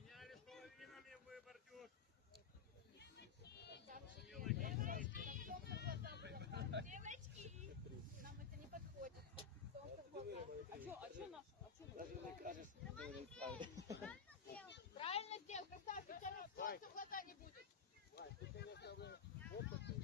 Меняли половинами выбор, Дюш. Девочки, нам это не подходит. Солнце в глаза. А что, а что наш? А что Правильно сделал, красавчик, у тебя солнце в глаза не будет. Выше,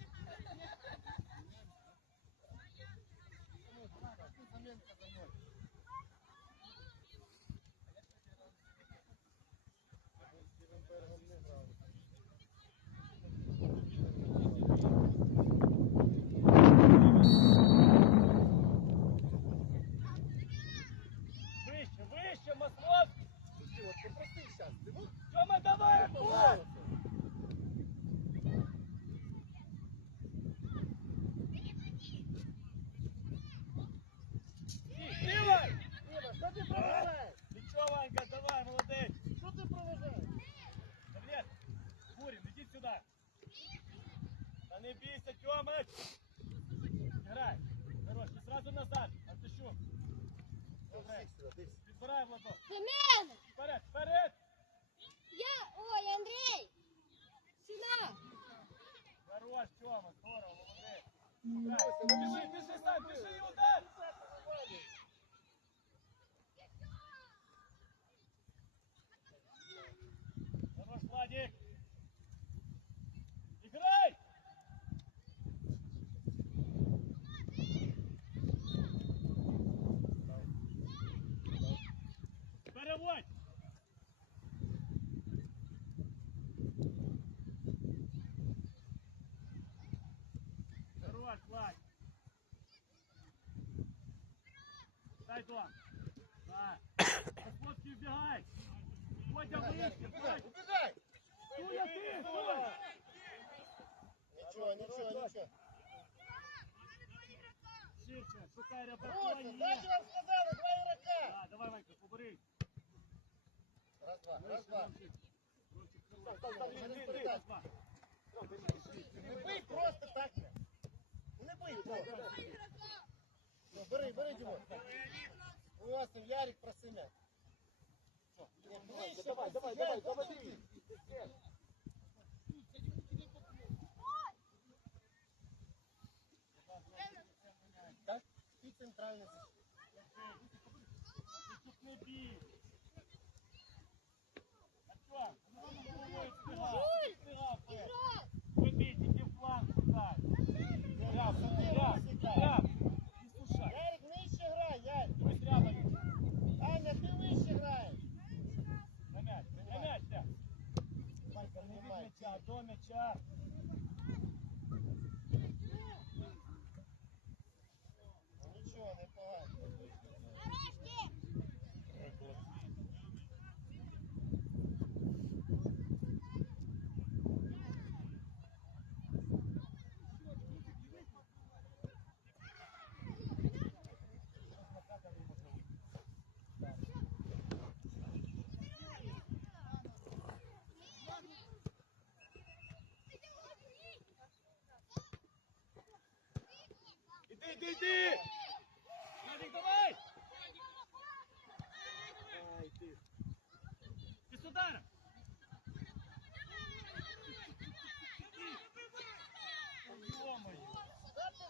бейся, Тёмыч! Играй! Хорош, и сразу назад! Антощук! Добре! Підбирай в ладошку! Семен! Вперед, вперед! Я, ой, Андрей! Сюда! Хорош, Тёма, здорово, молодець! Біжи, біжи сам, біжи і удар! Водя! Туля! Туля! Нічого, нічого, нічого. Ширше, шукай Просто, дайте вам сказали, два ігрока! Да, давай, Ванька, побери! Раз, два, раз, два. Не бий просто так. Не бий просто. Бери, бери, Дімон. Просим, Ярик, проси м'яч. Ближче, Давай, давай, давай, давай. Так, ти центральний защитник. Не бій! Артем, ну головою спігав! Спігав, Фред! Вибій, тільки в фланг шукай! Грав, грав, грав! Не слушай! Ярик, нижче грай, Ярик. Дивись рядом! Аня, ти вище граєш. На м'яч, на м'яч, да! Майка, Не не від май. м'яча, до м'яча! Нічого, не погано. Іди, іди, іди! Владик, давай! Ай, ти! Ти сюди! Ё-моё! Та ти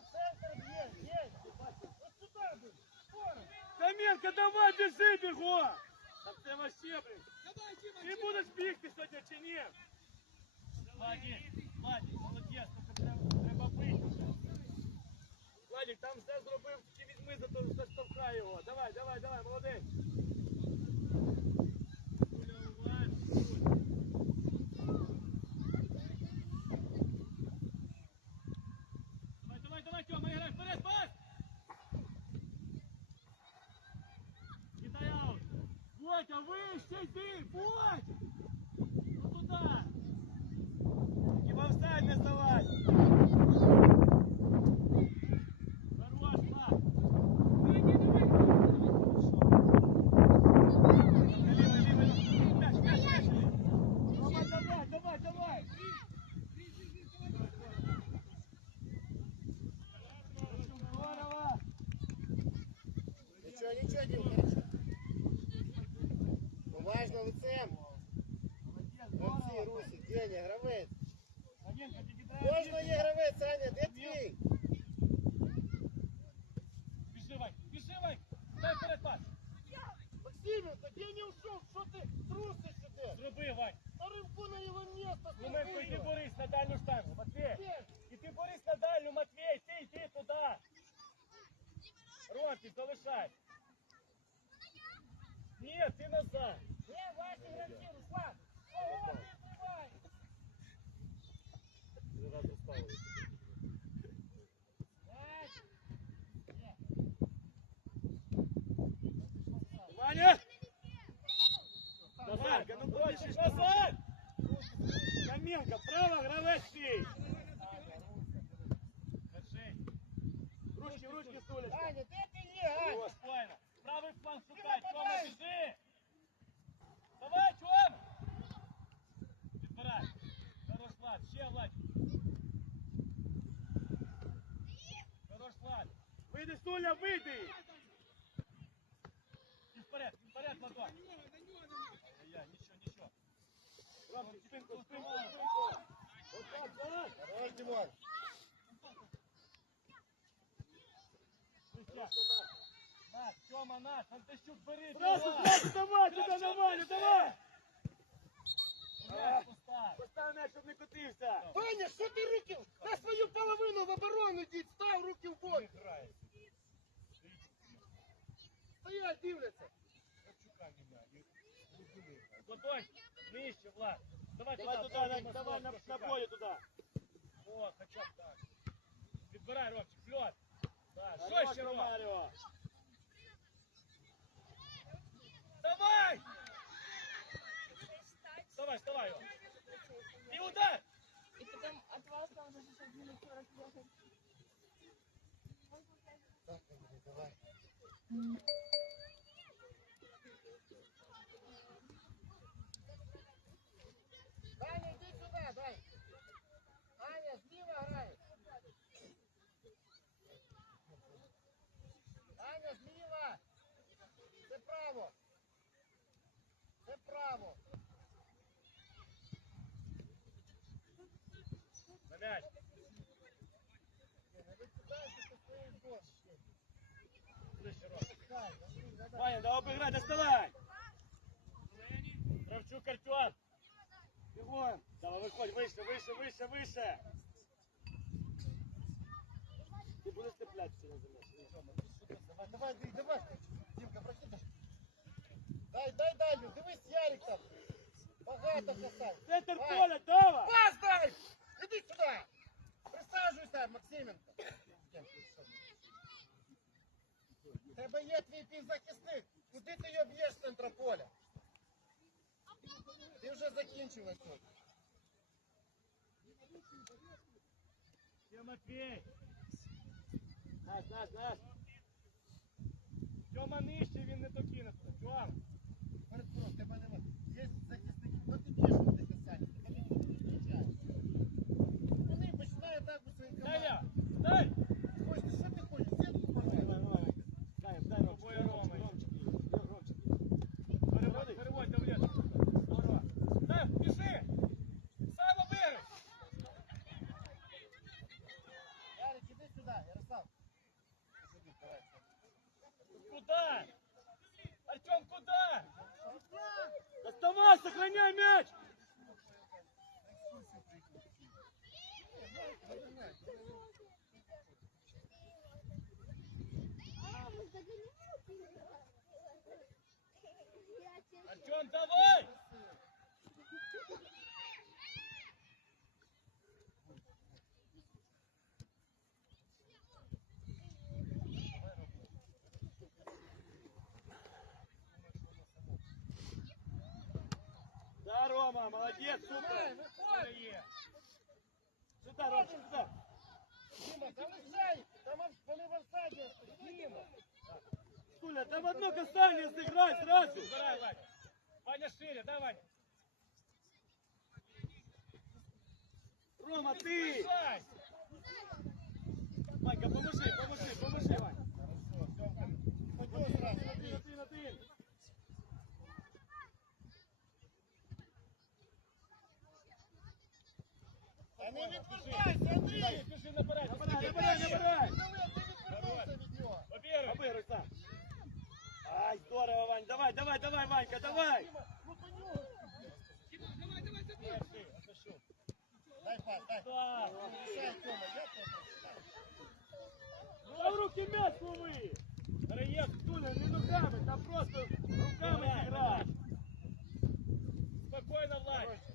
в центр б'єш, є. Ось сюди бий. Скоро. Каменка, давай біжи бігом! Та це вообще, блин! Ти будеш бігти сьогодні чи ні? Владик, Владик, молодець, тільки треба, треба бити вже. Владик, там все зробив, тільки візьми за то, все штовхай його. Давай, давай, давай, молодець. Давай, давай, давай, Тёма, играй, вперед, пас! Кидай аут. Водя, выше иди, Водя! Давай, не здавай. Хорош, Влад. Лівий, лівий, м'яч, м'яч, м'яч. Рома, давай, давай, давай. Здорово. Нічого, нічого, Дім, хорошо. Уважно лицем. Гравці, Русик, Деня, гравець. Раненко, підіграй. Кожного є гравець, Аня, де твій? Пішли, Вань, пішли, Вань. Дай вперед пас. Максименко, Деня ушов, що ти трусиш сюди? Зроби, Вань. На ринку на його місто, Клименко, йди борись на дальню штангу. Матвій, Де? іди борись на дальню, Матвій, ти йди туди. Ромчик, залишай. Ні, ти назад. Ні, ваші гравці, Руслан. Ого, ти вбивай. Дай. Ваня! Назад, ну бросишь назад! Каменко, право, гравець стій! Ручки, ручки, стулечка. Аня, де ти є, Аня? Ось, правильно. Правий фланг шукай, Тьома, біжи! Давай, Тьом! Підбирай. Хорош, Влад, ще, Влад. Хорош, Влад. Вийди, Суля, вийди! І вперед, і вперед, Владос. Ай-яй, нічого, нічого. Ромчик, спинку, спинку, спинку. От так, Влад. Хорош, Дімон. Наш, Тьома, наш, Антощук, бери, давай. сразу, давай, туда нормально, давай! М'яч постав. Постав м'яч, щоб не котився. Ваня, що ти руки? На свою половину в оборону йдіть, став руки в бок. Стоять, дивляться. Ладонь, нижче, Влад. Давай, Давай туди, на- давай на, на поле туда. О, хоча б так. Підбирай, Ромчик, льот. Так, що ще, Ром? Ромаріо. Давай! Вставай, вставай, И удар! И потом от вас там уже 60 минут 40 ехать. Так, давай. давай обыграй, доставай. Кравчук, Артем. Бегом. Давай, выходь, выше, выше, выше, выше. Ты будешь цепляться на земле. Давай, давай, Андрій, давай. Дімка, прокидай. Дай, дай, дай, дивись, Ярик там. Багато касай. Центр Давай. поля, давай. Пас дай! Іди сюди! Присаджуйся, Максименко. У тебе є твій півзахисник. Куди ти його б'єш з центра поля? Ти вже закінчилась тут. Ще Матвій. Наш, наш, наш. Тьома нижче, він не докине. Тьома. Перед про, тебе нема. Є захисники. Ну ти б'єш. Не зустрічає. Вони починають так у своїй Куда? Артем, куда? Доставай, сохраняй мяч. Артем, давай! Рома, молодец, Давай, супер. виходь! Є. Сюда, Ромчик, сюда. Діма, залишай! Там вони в офсайді. Діма! Туля, там одно касание сыграй сразу. Забирай, Ваня. Ваня шире, дай, Ваня. Рома, ты! Шай. Ванька, поможи, поможи, поможи, Вань. Пойдем сразу, Один, Андрій. один, один. Та не відвертайся, Андрій! Пиши, набирай. Набирай, набирай, набирай. Давай, ти відвернувся від нього. Обігруй. Обыгрывай сам. Ай, здорово, Вань, давай, давай, давай, Ванька, давай. Ну, по нього. Дай пас, дай. Так. Решай, Тьома, я тебе А в руки мяч лови. Переїзд. Туля, не руками, там просто руками играй. Спокійно, Влад.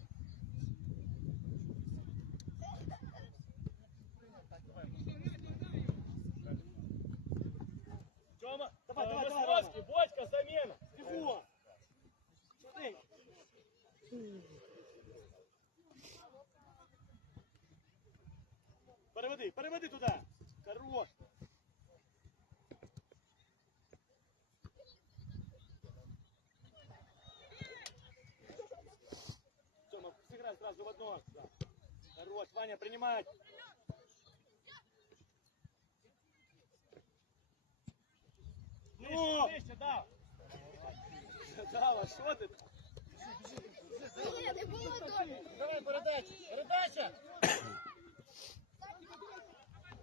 Давай, давай, давай, Висоцький, Бодька, заміна. Бегом. Сюда. Переводи, переводи туда. Хорош. Сыграй сразу в одно. Хорош, Ваня, принимать. Ну! Дав. Дава, що ти? Ні, не було. Давай, передача. Передача!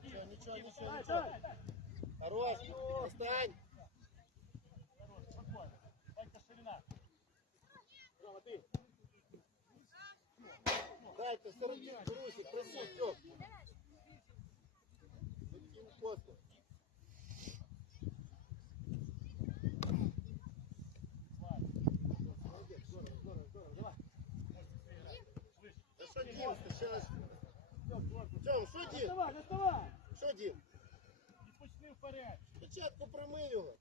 Нічого, нічого, нічого, нічого. Хорош, остань. Спокійно. Батька ширина. Рома, ти. Дайте, середину, Русик, проси, Тьоп. Закинь просто. 90, сейчас. Джо, що дім? Доставай, доставай! Що дім? Відпочни вперед. Спочатку промилював.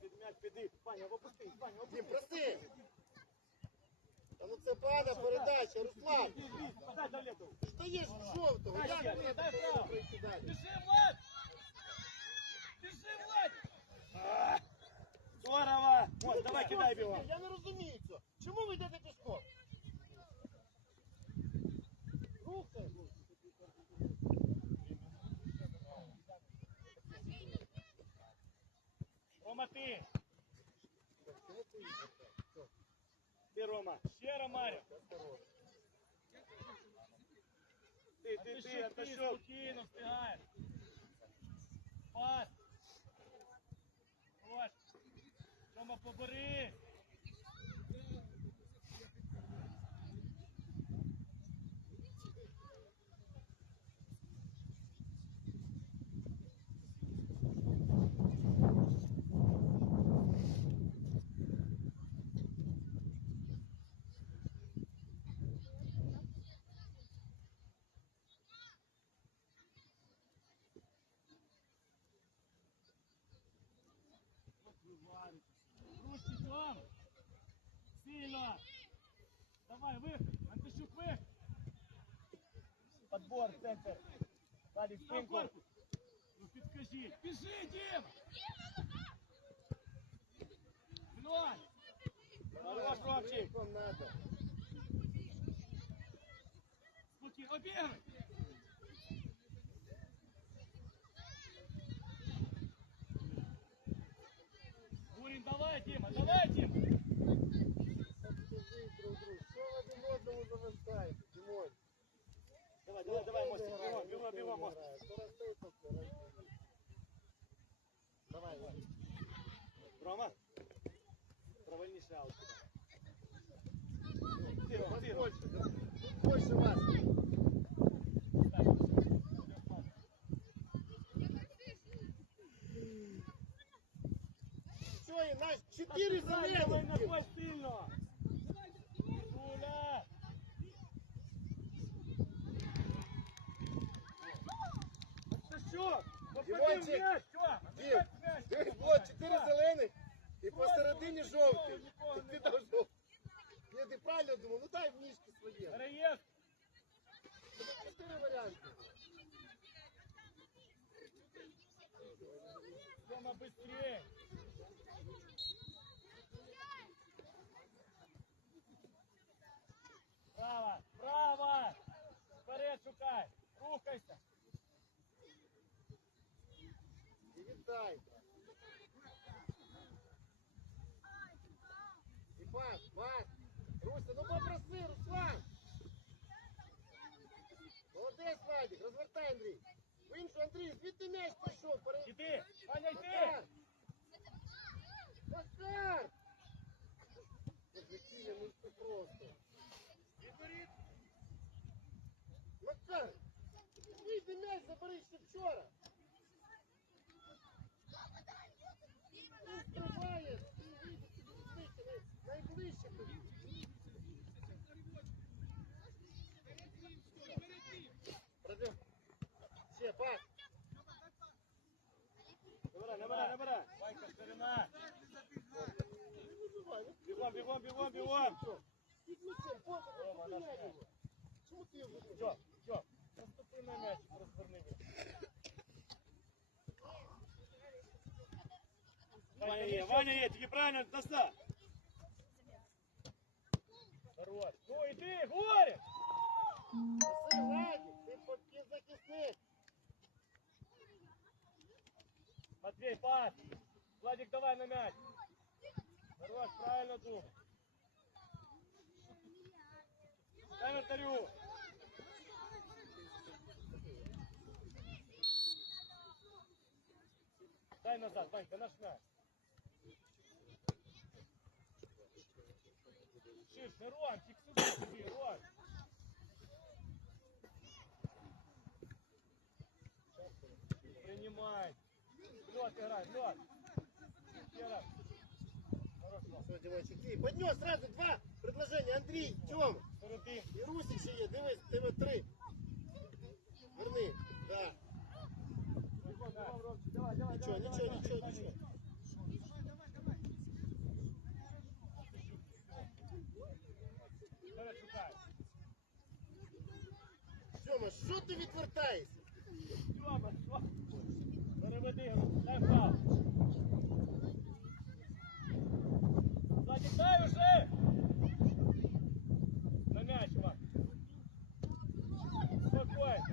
Підм'ять піди. Ваня, прости. Та ну це пана передача, Руслан. Дай в жовтому. Як Дай, дай, дай, дай. пройти далі? Держи, Влад! Держи, Влад! Здорово. Вот, давай кидай бігом. Я не розумію цього. Чому ви йдете пішком? Рухай. Рома, ти. Ти, Рома. Ще Ромарю. Ти, ти, ти ти, ти спокійно встигаєш. Пас. Ось. Рома, побери. Тьом. Сильно. Давай, выход. Антощук, выход. Подбор, центр. Далі спинку. Ну, підкажи. Біжи, Дім. Влад. Хорош, Ромчик. Спокійно. Обігай. Гурін, давай, Діма, давай, Діма. Давай, давай, давай, Мостик, бігом, бігом, бігом, Мостик. Давай, давай. Рома. Провальніше аут. Тиро, Рома, ти, Рома. Тут больше вас. Що, наш чотири Давай, сильно. Дім, дивись, вот чотири зелених і посередині жовтий. І ти дав жовтий. Ні, переведи, правильно думав, ну дай в ніжки своє. Переїзд. Чотири варіанти. Тьома, быстрее. Шукай. Рухайся. І віддай. І пас, пас. Руся, ну попроси, Руслан. Молодець, Владик, розвертай, Андрій. В іншу, Андрій, звідти м'яч пішов. Пере... Іди. Ваня, йди. Макар! Який ну це просто. Макар! Вийди м'яч, забери ще вчора. Він стрибає, ти вийди, ти ближче, найближче тобі. Продем. Ще, пас. Набирай, набирай, набирай. Ванька, ширина. Бігом, бігом, бігом, бігом. Під м'ячем, поза, Рома, наш його. м'яч. Чому ти його не Тьо, тьо. Наступи на м'яч, розверни. Ваня є, Ваня є, тільки правильно доста. Хорош. Ну іди, говори. Проси, Владик, ти по- півзахисник. Матвей, пас. Владик, давай на мяч. Хорош, правильно думай. Дай вратарю. Дай назад, Ванька, наш мяч. Ширше, Ромчик, сюда иди, Ром. Принимай. Лед играй, лед. Еще раз. Хорош, Ром. Все, девочки, поднес сразу два предложения. Андрій, Тьома. Перебіг. І Русик ще є, дивись, тебе три. Верни, да. Давай, давай, Нічого, давай, нічого, давай, давай. нічого. Вперед шукай. Тьома, що ти відвертаєшся? Тьома, що? Переведи гру, дай. Ззаді дай уже! На м'яч, Іван. Спокойно.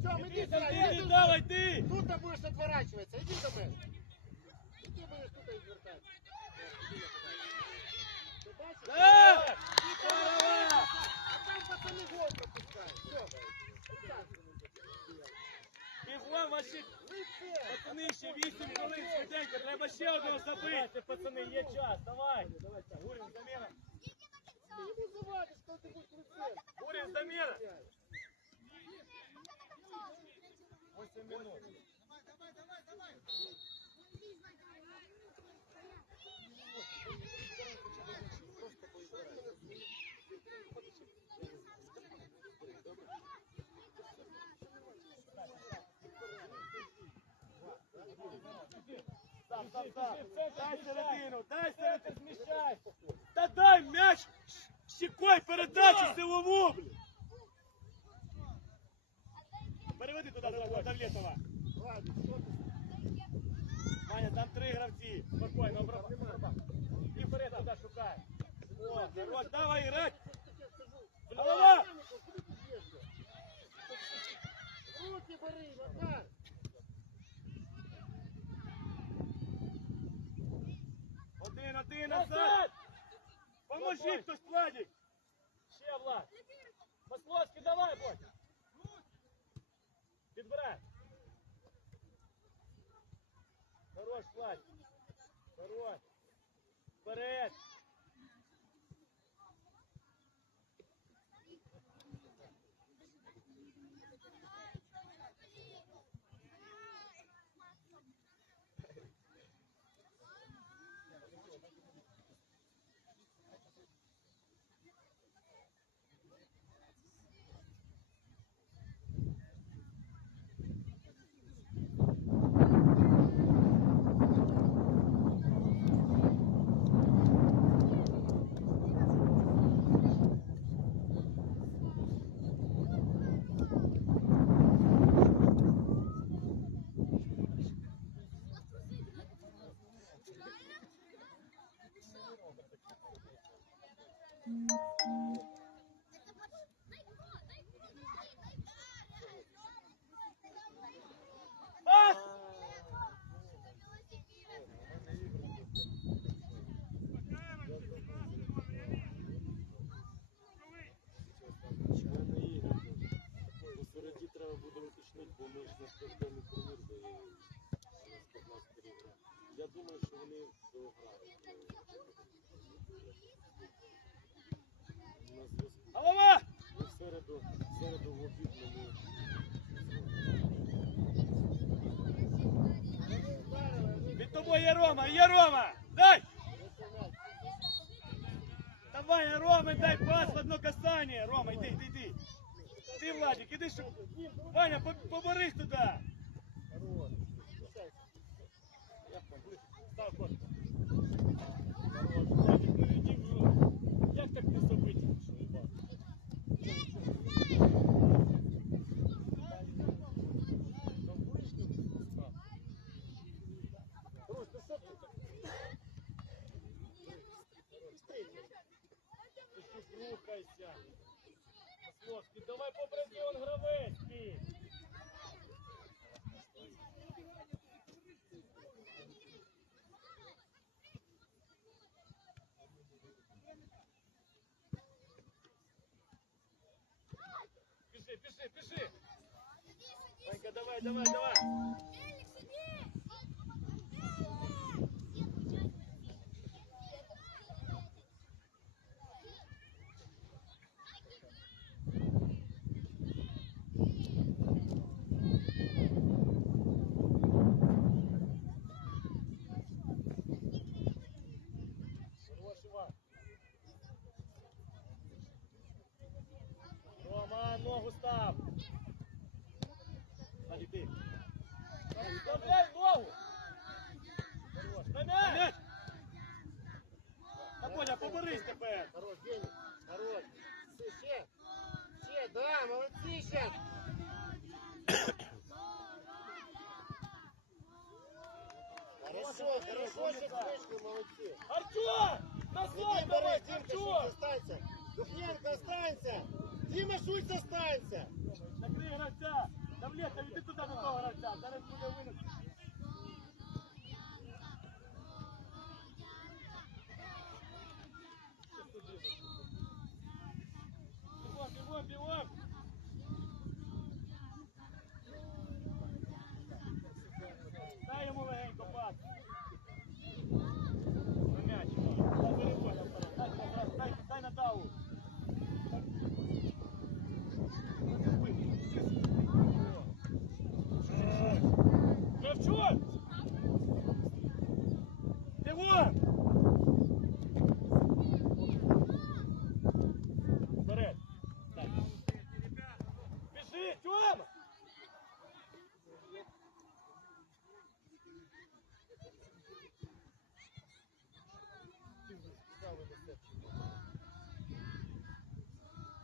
Іди сюди, іди, іди давай, ти! Тут ти будеш відворачуватися, іди до мене. Іди будеш тут бачиш? Так! Здорово! А там пацани гол. Все. Бігом, ваші пацани, ще 8 хвилин, швиденько, треба ще одного забити. Давайте, пацани, є час, давай. Гурін, заміна. Ти йому завадиш, коли ти будеш. Гурін, заміна. 8 минут. Сам, сам, сам. Дай середину, дай середину, зміщай. Та дай м'яч щекой передачу силову, блін. Переведи туди, туди, Давлетова. Ладно, що ти? Ваня, там три гравці. Спокійно, обраб. І вперед туди шукай. О, хорош, давай грать. Голова! Руки бери, Макар! Один, один, назад! Поможи хтось, Владик! Ще, Влад! Масловський, давай, Бодь! Підбирай! Хорош, Владик! Хорош! Вперед! На зв'язку. Голова! В середу, в середу в обід мені Від тобою є Рома, є Рома! Дай! Давай, Рома, дай пас в одно касание. Рома, йди, йди, йди. Ти, Владик, іди, щоб... Ваня, по- поборись туди. Став. Владик. Як так не забити? Рухайся. Масловський, давай попрацюй, он гравець, ти. Пиши, пиши, пиши. Ванька, давай, давай, давай. Ногу став. Ты. Вставляй ногу. Хорош. Поля, поборись тепер. Хорош, Денис. Хорош. Все, ще. Ще, да, молодці ще. Хорошо, хорошо, ще вийшли, молодці. Артем! На Іди, слой давай, Артем! останься. Духненко, останься. Дима Шуйц, останься. Накрий гравця. Давлетка, іди туди до того гравця. Зараз буде винести. Бігом, бігом, бігом! Дай йому легенько пас. На м'яч. Дай переводь. Дай, дай, дай, дай на таву. Кравчук! Тимур! Вперед! Дай. Біжи, Тьома!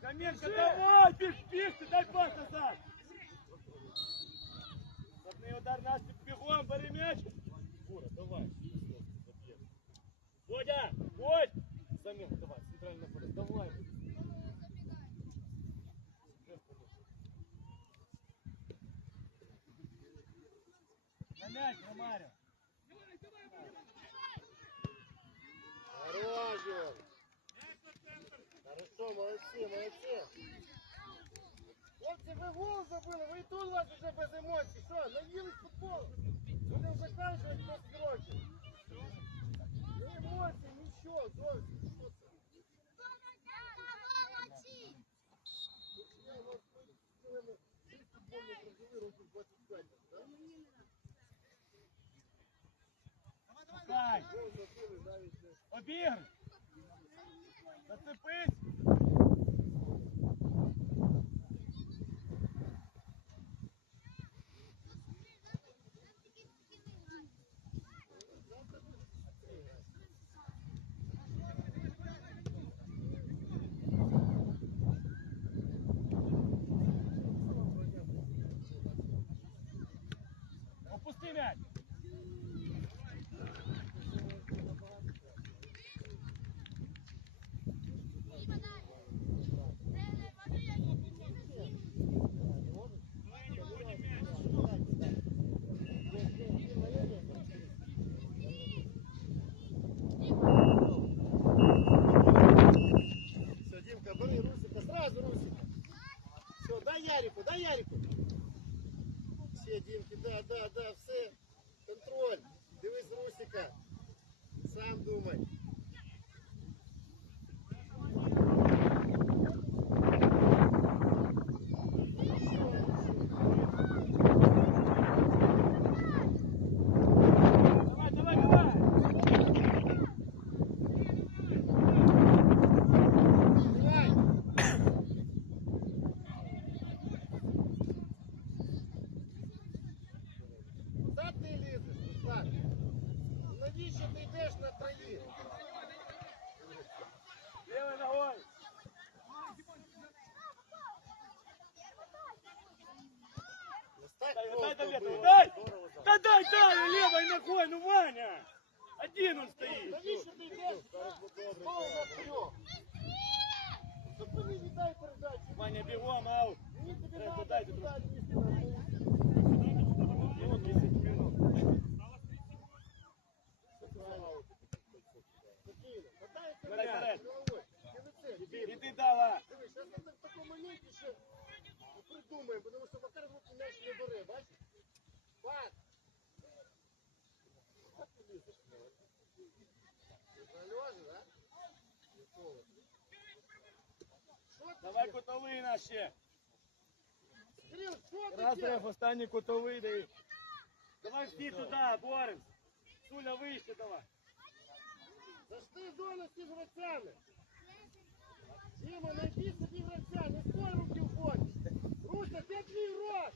Каменка, давай! Біг, біг, ти дай пас назад! Одний удар Настя, бігом, бери м'яч! Фура, давай. Забьем. Водя, Водь! Замена, давай, центральный нападок. Давай. На м'яч, Ромарю! Хорош, Дім. Хорошо, молодці, молодці. Хлопці, забили, ви і тут у вас вже без емоцій. Що, наїлись футболу? Будемо заканчувати 10 років. Не емоції, нічого, зовсім. Що це? Я вас ми всі футбольні прожили років 25, так? Дай! Гол забили навіть не Обігр! Зацепись! Опусти м'яч! Все, Димка, бери Русика, сразу Русика. Все, дай Ярику, дай Ярику. Да, да, да, все. Контроль. Дивись Русика. Сам думай. Давай, давай, давай! Давай. Куда ти лізеш, Руслан? Навіщо ти йдеш на троїх? Левой ногой! Дай, Дай, дай, дай, дай! Да дай, дай, левой ногой, ну Ваня! Один он стоит! Навіщо ти йдеш? Знову на трьох. Зупини, віддай передачу. Ваня, бегом, ау! Мені тобі Треба треба краще. Разрев, останній кутовий дай. Давай всі туди, боремось. Суля вище давай. Зашти зону з грацями. Дима, найди собі граця, не стой руки в воді. Руся, де твій рот?